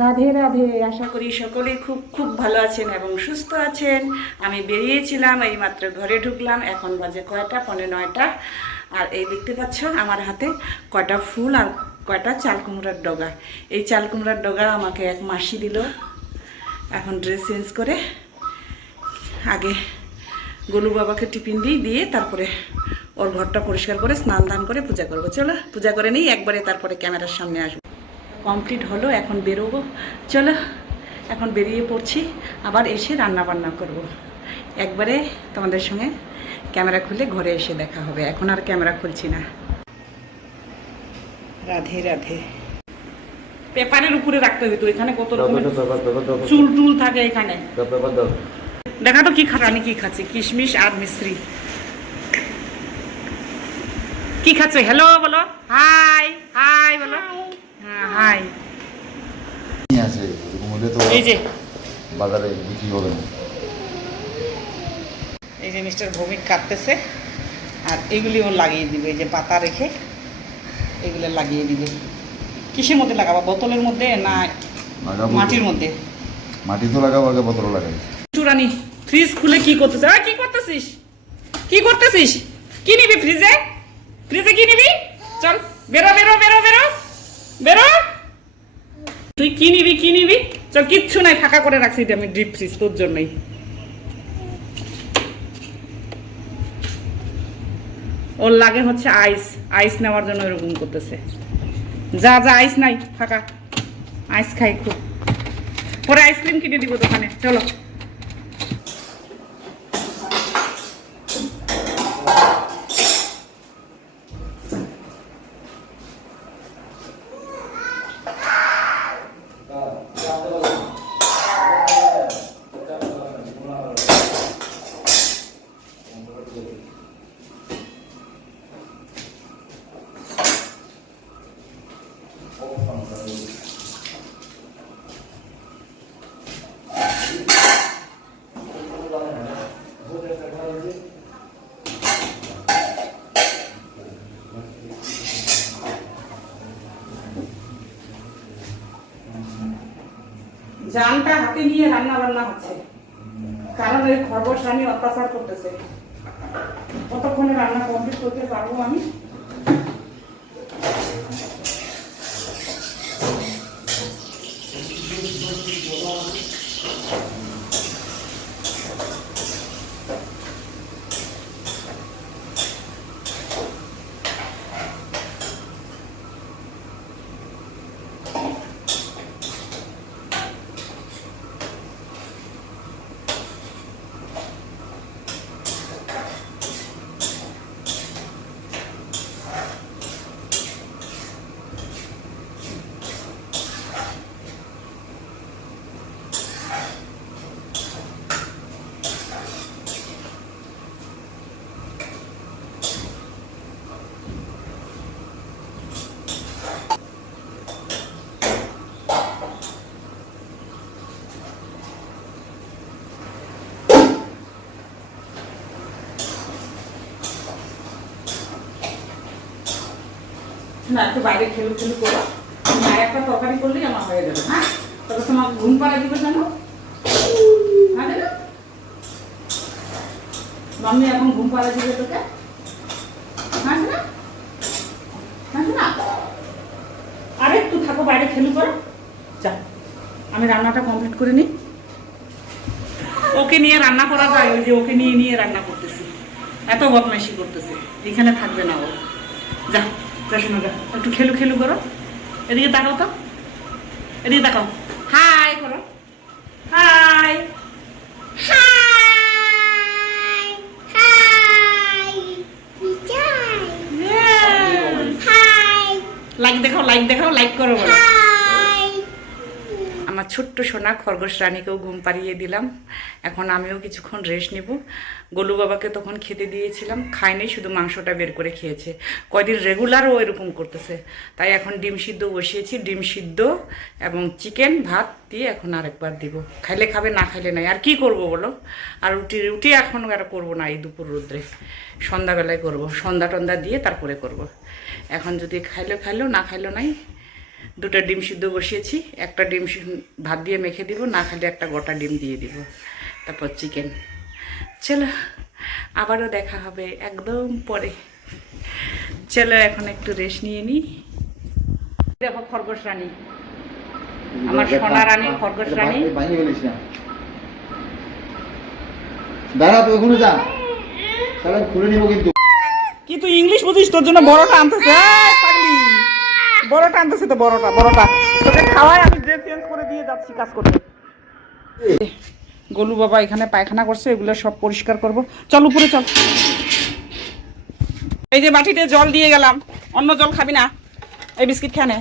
রাধে রাধে। আশা করি সকলেই খুব খুব ভালো আছেন এবং সুস্থ আছেন। আমি বেরিয়েছিলাম এই মাত্র ঘরে ঢুকলাম। এখন বাজে কয়টা? পনেরো নয়টা। আর এই দেখতে পাচ্ছ, আমার হাতে কয়টা ফুল আর কয়টা চাল কুমড়ার ডগা। এই চাল কুমড়ার ডগা আমাকে এক মাসি দিল। এখন ড্রেস চেঞ্জ করে আগে গোলু বাবাকে টিফিন দিই দিয়ে তারপরে ওর ঘরটা পরিষ্কার করে স্নান দান করে পূজা করব। চলো, পূজা করে নিই, একবারে তারপরে ক্যামেরার সামনে আসব। কমপ্লিট হলো এখন বেরোবো। চলো এখন বেরিয়ে পড়ছি আবার এসে রান্না বান্না করব। একবারে তোমাদের সঙ্গে ক্যামেরা খুলে ঘরে এসে দেখা হবে। এখন আর ক্যামেরা খুলছি না। রাধে রাধে। পেপারের উপরে রাখতে হইতো এখানে কত রকমের চুল টুল থাকে এখানে। দেখা তো কি খারানি কি খাচ্ছে কিশমিশ আর মিশ্রি। কি খাচ্ছে? হ্যালো বলো। হাই হাই বলো। হাই। আছে? এরকম হলে তো এই যে। বাজারে বিক্রি হবে না। এই যে মিস্টার ভৌমিক কাটতেছে আর এগুলি ও লাগিয়ে দিবে এই যে পাতা রেখে এগুলো লাগিয়ে দিবে। কিসের মধ্যে লাগাবো বোতলের মধ্যে না মাটির মধ্যে? মাটি তো লাগাবো আগে বোতল লাগাই। চুরানি ফ্রিজ খুলে কি করতেছিস আয়, কি করতেছিস? কি করতেছিস? কি নিবি ফ্রিজে? ফ্রিজে কি নিবি? চল বেরো বেরো বেরো বেরো। তুই কি নিবি কি নিবি? চল, কিচ্ছু নাই, ফাঁকা করে রাখছি আমি ডিপ ফ্রিজ তোর জন্যই। ওর লাগে হচ্ছে আইস আইস নেওয়ার জন্য এরকম করতেছে। যা যা আইস নাই, ফাঁকা। আইস খাই খুব। পরে আইসক্রিম কিনে দিব দোকানে। চলো। হাতে নিয়ে রান্না বান্না হচ্ছে। কারণ এই খরগোশ রানী অত্যাচার করতেছে। কতক্ষণে রান্না কমপ্লিট করতে পারব আমি? না, একটু বাইরে খেলু খেলু করো। আর একটা তরকারি করলেই আমার হয়ে যাবে হ্যাঁ? তবে তোমার ঘুম পাড়া দিবে কেন? হ্যাঁ? মাম্মি এখন ঘুম পাড়া দিবে তোকে? হ্যাঁ হ্যাঁ আরে, একটু থাকো, বাইরে খেলু করো। যা, আমি রান্নাটা কমপ্লিট করে নিই। ওকে নিয়ে রান্না করা যায়, ওই যে ওকে নিয়ে নিয়ে রান্না করতেছি। এত বদমাইশি করতেছে, এখানে থাকবে না ও। যা। শোনো একটু খেলু খেলু করো। এদিকে তাকাও তো। এদিকে তাকাও। হাই করো। হাই! লাইক দেখাও লাইক দেখাও লাইক করো বলো! আমার ছোট্ট সোনা খরগোশ রানীকেও ঘুম পাড়িয়ে দিলাম। এখন আমিও কিছুক্ষণ রেস্ট নেব। গোলু বাবাকে তখন খেতে দিয়েছিলাম, খায়নি, শুধু মাংসটা বের করে খেয়েছে। কয়দিন রেগুলারও এরকম করতেছে। তাই এখন ডিম সিদ্ধ বসিয়েছি, ডিম সিদ্ধ এবং চিকেন ভাত দিয়ে এখন আরেকবার দিব। খাইলে খাবে, না খাইলে নাই। আর কি করব বলো? আর রুটি রুটি এখন আর করব না এই দুপুর রোদ্রে। সন্ধ্যাবেলায় করব। সন্ধ্যা টন্দা দিয়ে তারপরে করব। এখন যদি খাইলো খাইলো, না খাইলো নাই দুটো ডিম সিদ্ধ বসিয়েছি একটা ডিম ভাত দিয়ে মেখে দিব না খালি একটা গোটা ডিম দিয়ে দিব। তারপর চিকেন। চলো আবারও দেখা হবে একদম পরে। চলো এখন একটু রেস্ট নিয়ে নিই দেখো খরগোশ রানী। আমার সোনা রানী খরগোশ রানী। বাইরে দাঁড়া তুই ওখানে যা। তাহলে খুলে নিবো কিন্তু। কি তুই ইংলিশ বুঝিস? তোর জন্য বড়টা আনতেছে। বড়টা আনতেছে তো বড়টা বড়টা। তোকে আমি ড্রেস চেঞ্জ করে দিয়ে যাচ্ছি কাজ করতে। গোলু বাবা এখানে পায়খানা করছে, এগুলো সব পরিষ্কার করব। চল উপরে চল। এই যে বাটিতে জল দিয়ে গেলাম, অন্য জল খাবি না। এই বিস্কিট খানে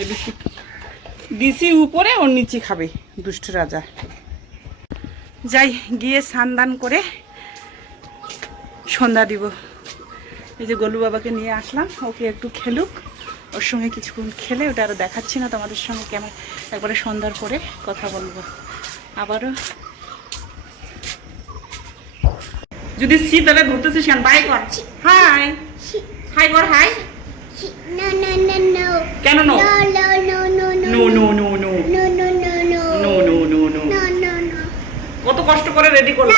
এই বিস্কিট। দিছি উপরে, ওর নিচে খাবে, দুষ্টু রাজা। যাই, গিয়ে স্নান করে সন্ধ্যা দিব। এই যে গোলু বাবাকে নিয়ে আসলাম, ওকে একটু খেলুক। ওর সঙ্গে কিছুক্ষণ খেলে ওটা আরও দেখাচ্ছি না তোমাদের সঙ্গে কেমন একবারে সন্ধ্যার পরে কথা বলব। আবারও। যদি শীত তাহলে ঘুরতেছিস কেন? বাই কর। হাই। হাই কর hi. No, no, no, no. কেন no? No, no, no, no, no. No. No no no No, no, no, no. No. No no no No, no, no. কত কষ্ট করে রেডি করলাম.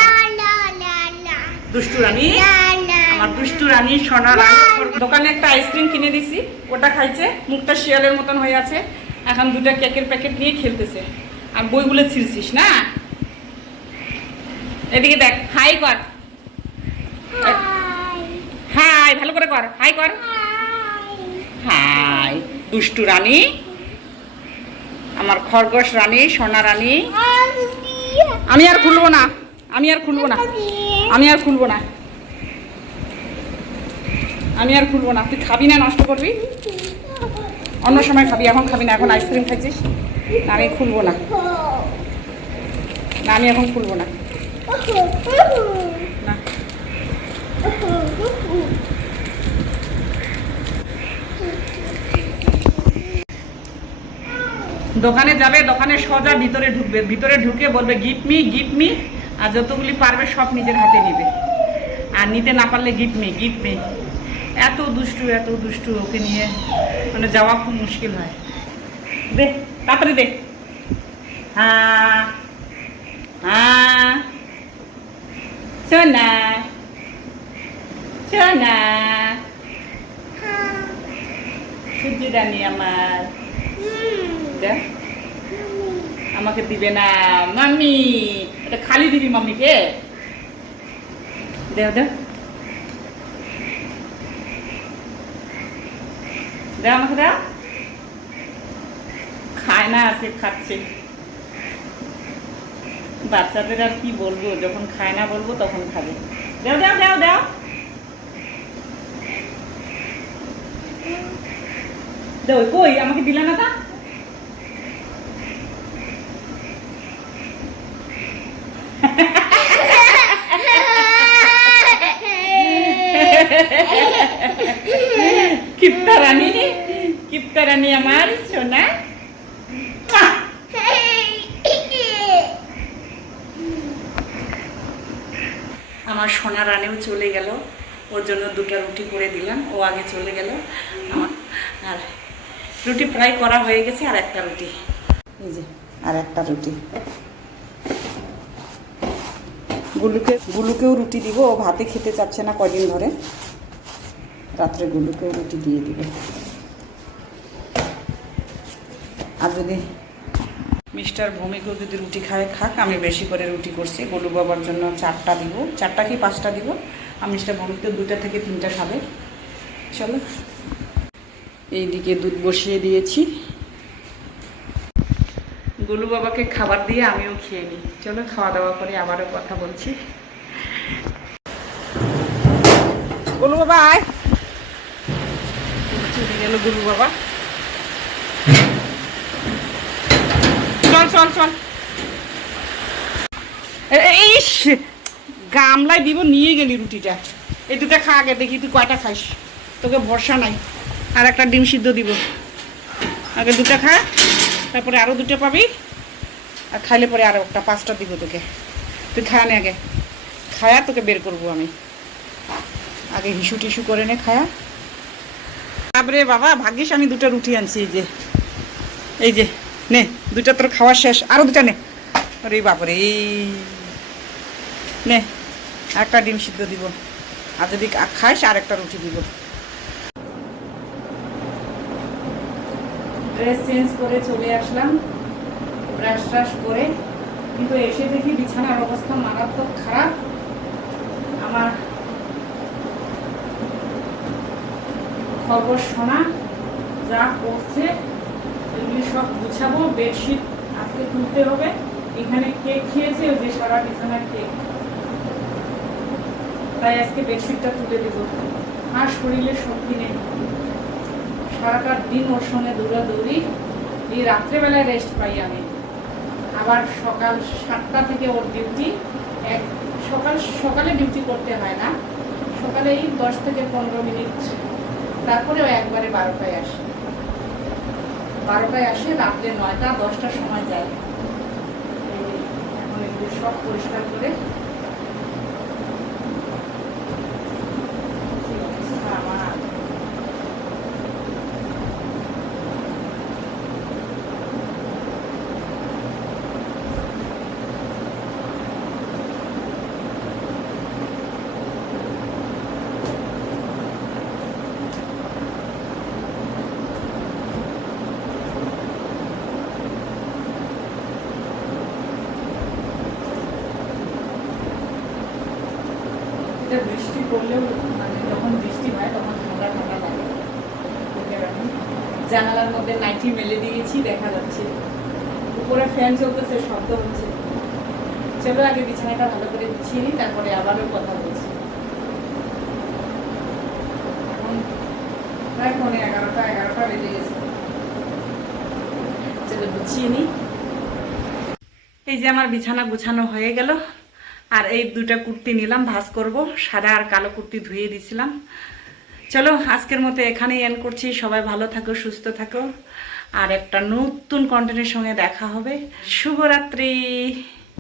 দুষ্টু রানী. আমার দুষ্টু রানী সোনা রানী। দোকানে একটা আইসক্রিম কিনে দিছি। ওটা খাইছে মুখটা শিয়ালের মতন হয়ে আছে। এখন দুটা কেকের প্যাকেট নিয়ে খেলতেছে। আর বইগুলো ছিঁড়ছিস না? এদিকে দেখ হাই কর. হাই ভালো করে কর। হাই কর। হাই দুষ্টু রানী। আমার খরগোশ রানী সোনা রানী। আমি আর খুলবো না। আমি আর খুলবো না। আমি আর খুলবো না। আমি আর খুলবো না। তুই খাবি না নষ্ট করবি? অন্য সময় খাবি এখন খাবি না এখন আইসক্রিম খাইছিস? না, আমি খুলবো না। না আমি এখন খুলবো না। দোকানে যাবে দোকানে সোজা ভিতরে ঢুকবে। ভিতরে ঢুকে বলবে গিফট মি গিফট মি আর যতগুলি পারবে সব নিজের হাতে নিবে। আর নিতে না পারলে গিফট মি গিফট মি এত দুষ্টু এত দুষ্টু ওকে নিয়ে মানে যাওয়া খুব মুশকিল হয়। দে, তাড়াতাড়ি দে। হ্যাঁ হ্যাঁ সোনা সোনা। আমার। আমাকে দিবে না, মাম্মি। এটা খালি দিবি মাম্মিকে? দেও দেও। খায় না সে, খাচ্ছে। বাচ্চাদের আর কি বলব, যখন খায় না বলব তখন খাবে। কই? আমাকে দিলে না তা? কিপ্তা রানী কিপ্তা রানী আমার, সোনা! আমার সোনা রানীও চলে গেল। ওর জন্য দুটো রুটি করে দিলাম, ও আগে চলে গেল। আর রুটি প্রায় করা হয়ে গেছে, আর একটা রুটি। এই যে, আর একটা রুটি। গুলুকে গুলুকেও রুটি দিব, ও ভাতে খেতে চাচ্ছে না কদিন ধরে। রাত্রে গুলুকেও রুটি দিয়ে দিবে। আর যদি মিস্টার ভূমিকেও যদি রুটি খায়, খাক, আমি বেশি করে রুটি করছি। গোলু বাবার জন্য চারটা দিব। চারটা কি পাঁচটা দিব? আর মিস্টার ভূমিক তো দুটা থেকে তিনটা খাবে। চলো। এইদিকে দুধ বসিয়ে দিয়েছি। গোলু বাবাকে খাবার দিয়ে আমিও খেয়ে নিই। চলো খাওয়া দাওয়া করে আবারও কথা বলছি। গোলু বাবা, আয়। চলে গেল গোলু বাবা। চল চল চল। এই গামলায় দিব, নিয়ে গেলি রুটিটা। এই দুটা খা আগে, দেখি তুই কয়টা খাইস তোকে ভরসা নাই। আর একটা ডিম সিদ্ধ দিব। আগে দুটা খা, তারপরে আরও দুটো পাবি। আর খাইলে পরে আরও একটা, পাঁচটা দিব তোকে। তুই খায়া নে আগে। খায়া তোকে বের করব আমি। আগে হিসু টিসু করে নে, খায়া। তারপরে বাবা, ভাগ্যিস আমি দুটো রুটি আনছি, এই যে। এই যে, নে, দুটা তোর খাওয়া শেষ। আরও দুটা নে। আরে বাপরে, নে, একটা ডিম সিদ্ধ দিব। আর যদি খা- খাস, আর একটা রুটি দিব। ড্রেস চেঞ্জ করে চলে আসলাম ব্রাশ ট্রাশ করে। কিন্তু এসে দেখি বিছানার অবস্থা মারাত্মক খারাপ। আমার খবর শোনা, যা করছে, এগুলি সব গুছাবো, বেডশিট আজকে তুলতে হবে। এখানে কেক খেয়েছে, ওই যে সারা বিছানার কেক। তাই আজকে বেডশিটটা তুলে দেবো। আর শরীরে শক্তি নেই। সারাটা দিন ওর সঙ্গে দৌড়াদৌড়ি। এই রাত্রেবেলায় রেস্ট পাই আমি। আবার সকাল সাতটা থেকে ওর ডিউটি এক, সকাল, সকালে ডিউটি করতে হয় না। সকালে এই দশ থেকে পনেরো মিনিট তারপরে ও একবারে বারোটায় আসে। বারোটায় আসে, রাত্রে নয়টা, দশটার সময় যায়। এখন এগুলো সব পরিষ্কার করে কি অবস্থা আমার এটা বৃষ্টি পড়লেও মানে যখন বৃষ্টি হয়, তখন ঠান্ডা ঠান্ডা লাগে। জানালার মধ্যে নাইটি মেলে দিয়েছি, দেখা যাচ্ছে। উপরে ফ্যান চলতেছে, শব্দ হচ্ছে। চলো আগে বিছানাটা ভালো করে গুছিয়ে নিই, তারপরে আবারও কথা বলছি। এখন প্রায় এগারোটা এগারোটা বেজে গেছে। চলো গুছিয়ে এই যে আমার বিছানা গুছানো হয়ে গেল। আর এই দুটা কুর্তি নিলাম, ভাজ করব। সাদা আর কালো কুর্তি ধুয়ে দিছিলাম। চলো, আজকের মতো এখানেই এন করছি। সবাই ভালো থাকো, সুস্থ থাকো। আর একটা নতুন কন্টেন্টের সঙ্গে দেখা হবে। শুভরাত্রি!